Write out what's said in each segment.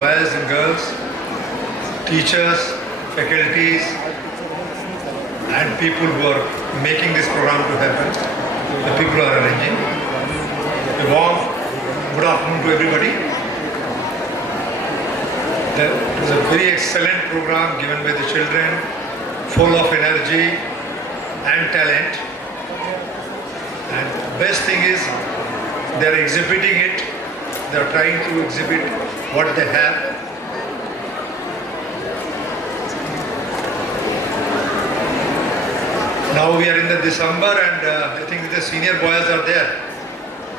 Boys and girls, teachers, faculties, and people who are making this program to happen, the people who are arranging. A warm good afternoon to everybody. It was a very excellent program given by the children, full of energy and talent. And best thing is they are exhibiting it. They are trying to exhibit what they have. Now we are in the December and I think the senior boys are there.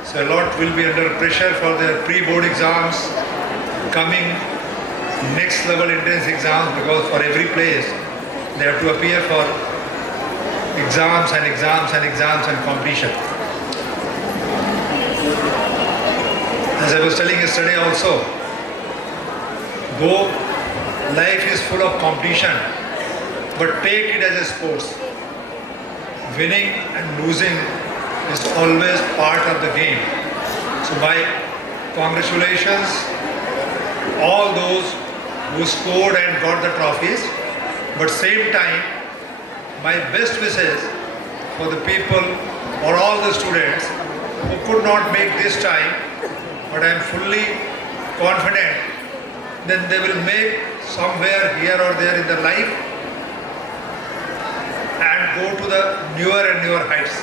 So a lot will be under pressure for their pre-board exams, coming next level entrance exams, because for every place they have to appear for exams and exams and exams and competition. As I was telling yesterday also, though life is full of competition, but take it as a sports. Winning and losing is always part of the game. So my congratulations all those who scored and got the trophies, but same time my best wishes for the people or all the students who could not make this time, but I am fully confident that they will make somewhere here or there in their life and go to the newer and newer heights.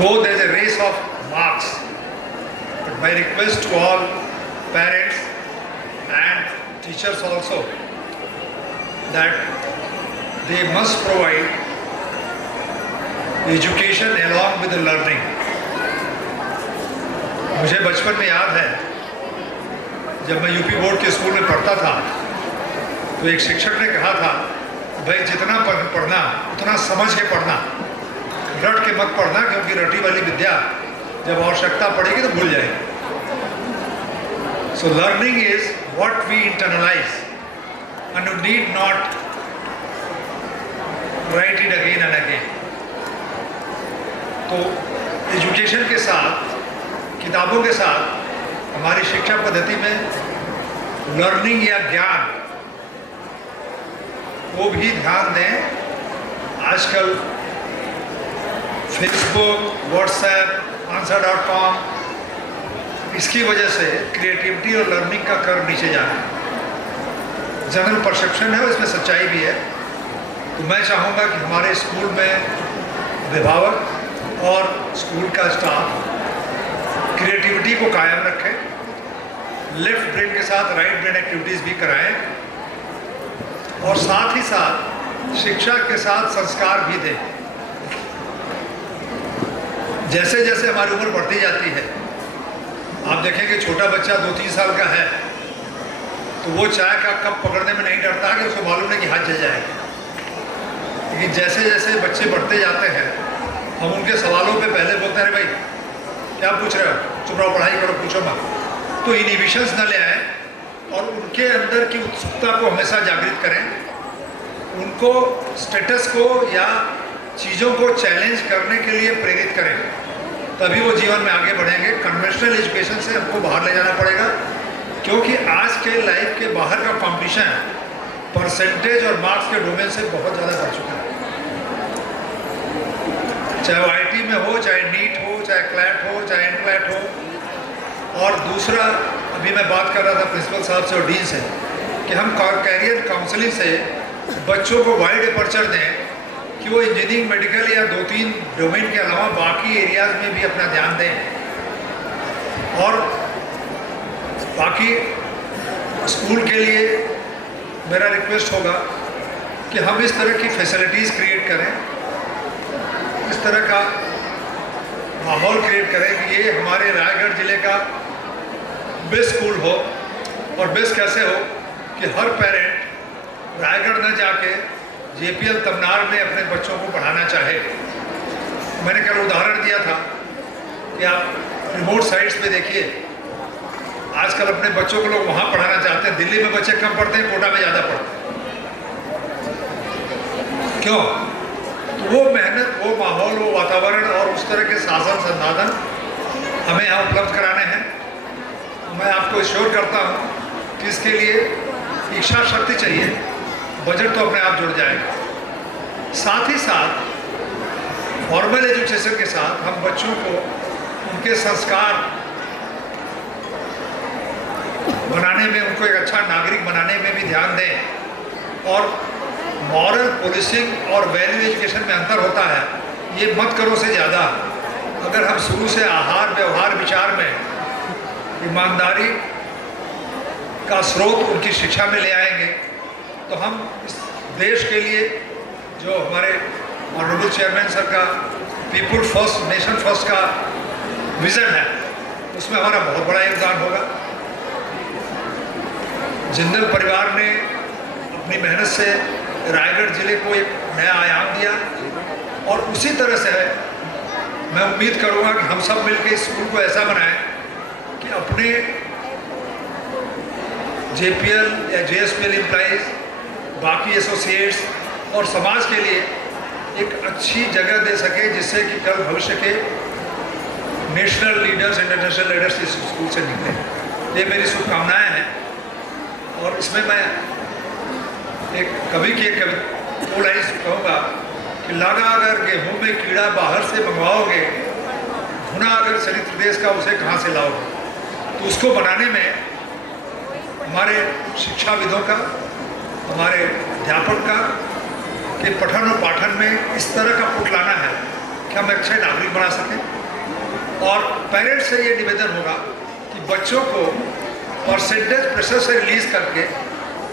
Though there is a race of marks, but my request to all parents and teachers also, that they must provide education along with the learning. मुझे बचपन में याद है जब मैं UP board के school में पढ़ता था तो एक शिक्षक ने कहा था, भाई जितना पढ़ना उतना समझ के पढ़ना, रट के मत पढ़ना, क्योंकि रटी वाली विद्या जब आवश्यकता पड़ेगी तो भूल जाएगी. So learning is what we internalize and you need not write it again and again. तो एजुकेशन के साथ, किताबों के साथ हमारी शिक्षा पद्धति में लर्निंग या ज्ञान को भी ध्यान दें. आजकल फेसबुक, व्हाट्सएप, आंसर.com, इसकी वजह से क्रिएटिविटी और लर्निंग का कर्व नीचे जा रहा है. जनरल परसेप्शन है, इसमें सच्चाई भी है. तो मैं चाहूँगा कि हमारे स्कूल में अभिभावक और स्कूल का स्टाफ क्रिएटिविटी को कायम रखें, लेफ्ट ब्रेन के साथ राइट ब्रेन एक्टिविटीज़ भी कराएं और साथ ही साथ शिक्षा के साथ संस्कार भी दें. जैसे जैसे हमारी उम्र बढ़ती जाती है, आप देखेंगे छोटा बच्चा 2-3 साल का है तो वो चाय का कप पकड़ने में नहीं डरता कि उसको मालूम नहीं कि हाथ जल जाएगा. लेकिन जैसे जैसे बच्चे बढ़ते जाते हैं, हम उनके सवालों पे पहले बोलते हैं, भाई क्या पूछ रहे हो, चुप रहो, पढ़ाई करो, पूछो मत. तो इनहिबिशंस न ले आए और उनके अंदर की उत्सुकता को हमेशा जागृत करें, उनको स्टेटस को या चीज़ों को चैलेंज करने के लिए प्रेरित करें, तभी वो जीवन में आगे बढ़ेंगे. कन्वेंशनल एजुकेशन से हमको बाहर ले जाना पड़ेगा, क्योंकि आज के लाइफ के बाहर का कॉम्पिटिशन परसेंटेज और मार्क्स के डोमेन से बहुत ज़्यादा बढ़ चुका है. चाहे वो IT में हो, चाहे नीट हो, चाहे क्लैट हो, चाहे एनक्लैट हो. और दूसरा, अभी मैं बात कर रहा था प्रिंसिपल साहब से और डीन से कि हम कैरियर काउंसलिंग से बच्चों को वाइड अपर्चर दें कि वो इंजीनियरिंग, मेडिकल या 2-3 डोमेन के अलावा बाकी एरियाज़ में भी अपना ध्यान दें. और बाकी स्कूल के लिए मेरा रिक्वेस्ट होगा कि हम इस तरह की फैसिलिटीज़ क्रिएट करें, इस तरह का माहौल क्रिएट करें कि ये हमारे रायगढ़ ज़िले का बेस्ट स्कूल हो. और बेस्ट कैसे हो कि हर पेरेंट रायगढ़ न जाके JPL तमनार में अपने बच्चों को पढ़ाना चाहे. मैंने कल उदाहरण दिया था कि आप रिमोट साइट्स पे देखिए, आजकल अपने बच्चों को लोग वहाँ पढ़ाना चाहते हैं. दिल्ली में बच्चे कम पढ़ते हैं, कोटा में ज़्यादा पढ़ते हैं. क्यों? वो मेहनत, वो माहौल, वो वातावरण और उस तरह के साधन संसाधन हमें यहाँ उपलब्ध कराने हैं। मैं आपको एश्योर करता हूँ कि इसके लिए इच्छा शक्ति चाहिए, बजट तो अपने आप जुड़ जाएगा। साथ ही साथ फॉर्मल एजुकेशन के साथ हम बच्चों को उनके संस्कार बनाने में, उनको एक अच्छा नागरिक बनाने में भी ध्यान दें। और मॉरल पोलिसिंग और वैल्यू एजुकेशन में अंतर होता है, ये मत करो से ज़्यादा अगर हम शुरू से आहार व्यवहार विचार में ईमानदारी का स्रोत उनकी शिक्षा में ले आएंगे तो हम इस देश के लिए जो हमारे ऑनरेबल चेयरमैन सर का पीपुल फर्स्ट नेशन फर्स्ट का विज़न है उसमें हमारा बहुत बड़ा योगदान होगा। जिंदल परिवार ने अपनी मेहनत से रायगढ़ ज़िले को एक नया आयाम दिया और उसी तरह से मैं उम्मीद करूँगा कि हम सब मिलकर इस स्कूल को ऐसा बनाएं कि अपने JPL या JSPL एम्प्लॉइज, बाकी एसोसिएट्स और समाज के लिए एक अच्छी जगह दे सके जिससे कि कल भविष्य के नेशनल लीडर्स, इंटरनेशनल लीडर्स इस स्कूल से निकले। ये मेरी शुभकामनाएं हैं। और इसमें मैं एक कवि की एक लाइन कहूँगा कि लागा अगर गेहूँ में कीड़ा बाहर से मंगवाओगे, भुना अगर चरित्र देश का उसे कहाँ से लाओगे। तो उसको बनाने में हमारे शिक्षाविदों का, हमारे अध्यापक का के पठन और पाठन में इस तरह का पुट लाना है कि हम अच्छे नागरिक बना सकें। और पेरेंट्स से ये निवेदन होगा कि बच्चों को परसेंटेज प्रेशर से रिलीज़ करके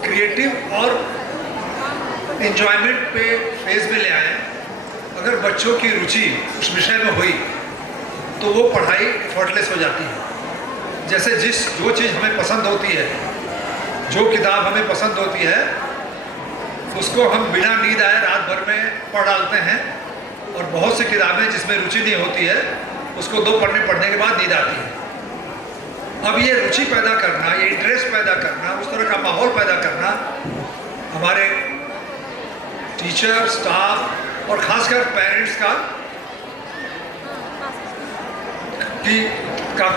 क्रिएटिव और एंजॉयमेंट पे फेज में ले आएँ। अगर बच्चों की रुचि उस विषय में हुई तो वो पढ़ाई एफर्टलेस हो जाती है। जैसे जो चीज़ हमें पसंद होती है, जो किताब हमें पसंद होती है, उसको हम बिना नींद आए रात भर में पढ़ डालते हैं। और बहुत सी किताबें जिसमें रुचि नहीं होती है उसको 2 पढ़ने के बाद नींद आती है। अब ये रुचि पैदा करना, ये इंटरेस्ट पैदा करना, उस तरह का माहौल पैदा करना हमारे टीचर, स्टाफ और खासकर पेरेंट्स का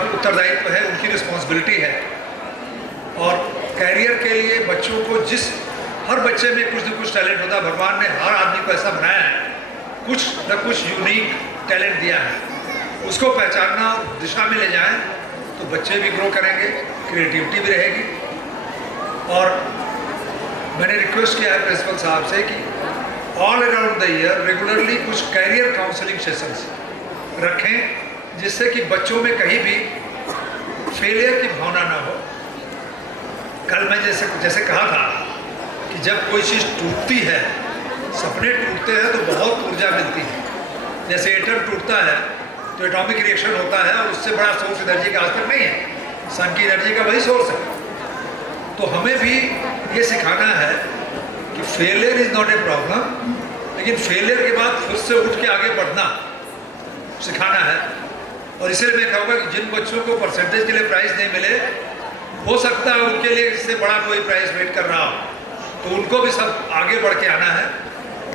उत्तरदायित्व है, उनकी रिस्पॉन्सिबिलिटी है। और कैरियर के लिए बच्चों को हर बच्चे में कुछ न कुछ टैलेंट होता है। भगवान ने हर आदमी को ऐसा बनाया है, कुछ न कुछ यूनिक टैलेंट दिया है। उसको पहचानना, दिशा में ले जाएं तो बच्चे भी ग्रो करेंगे, क्रिएटिविटी भी रहेगी। और मैंने रिक्वेस्ट किया है प्रिंसिपल साहब से कि all around the year regularly कुछ कैरियर काउंसलिंग सेशंस रखें जिससे कि बच्चों में कहीं भी फेलियर की भावना ना हो। कल मैं जैसे कहा था कि जब कोई चीज़ टूटती है, सपने टूटते हैं तो बहुत ऊर्जा मिलती है। जैसे एटम टूटता है तो एटॉमिक रिएक्शन होता है और उससे बड़ा सोर्स एनर्जी का आज तक नहीं है। सन की एनर्जी का वही सोर्स है। तो हमें भी ये सिखाना है कि failure is not a problem, लेकिन फेलियर के बाद फिर से उठ के आगे बढ़ना सिखाना है। और इसलिए मैं कहूँगा कि जिन बच्चों को परसेंटेज के लिए प्राइज़ नहीं मिले, हो सकता है उनके लिए इससे बड़ा कोई प्राइज़ वेट कर रहा हो, तो उनको भी सब आगे बढ़ के आना है।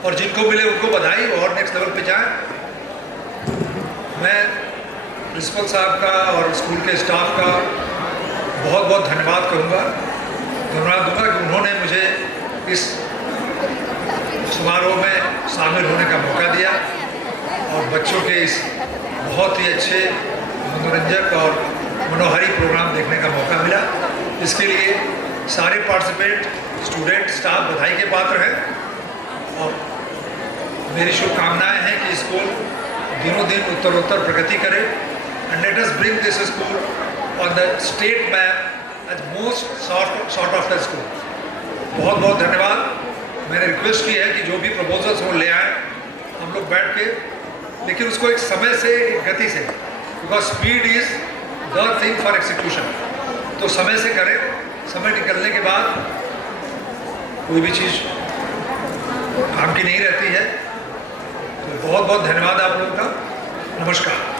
और जिनको मिले उनको बधाई और नेक्स्ट लेवल पे जाएं। मैं प्रिंसिपल साहब का और स्कूल के स्टाफ का बहुत बहुत धन्यवाद दूंगा कि उन्होंने मुझे इस समारोह में शामिल होने का मौका दिया और बच्चों के इस बहुत ही अच्छे मनोरंजक और मनोहारी प्रोग्राम देखने का मौका मिला। इसके लिए सारे पार्टिसिपेंट, स्टूडेंट, स्टाफ बधाई के पात्र हैं। और मेरी शुभकामनाएं हैं कि स्कूल दिनों दिन उत्तरोत्तर प्रगति करे and let us bring this school on the state map as most sort of the school. बहुत बहुत धन्यवाद। मैंने रिक्वेस्ट की है कि जो भी प्रपोजल्स वो ले आए, हम लोग बैठ के, लेकिन उसको एक समय से, एक गति से, because speed is the thing for execution. तो समय से करें। समय निकलने के बाद कोई भी चीज़ काम की नहीं रहती है। तो बहुत बहुत धन्यवाद आप लोगों का। नमस्कार।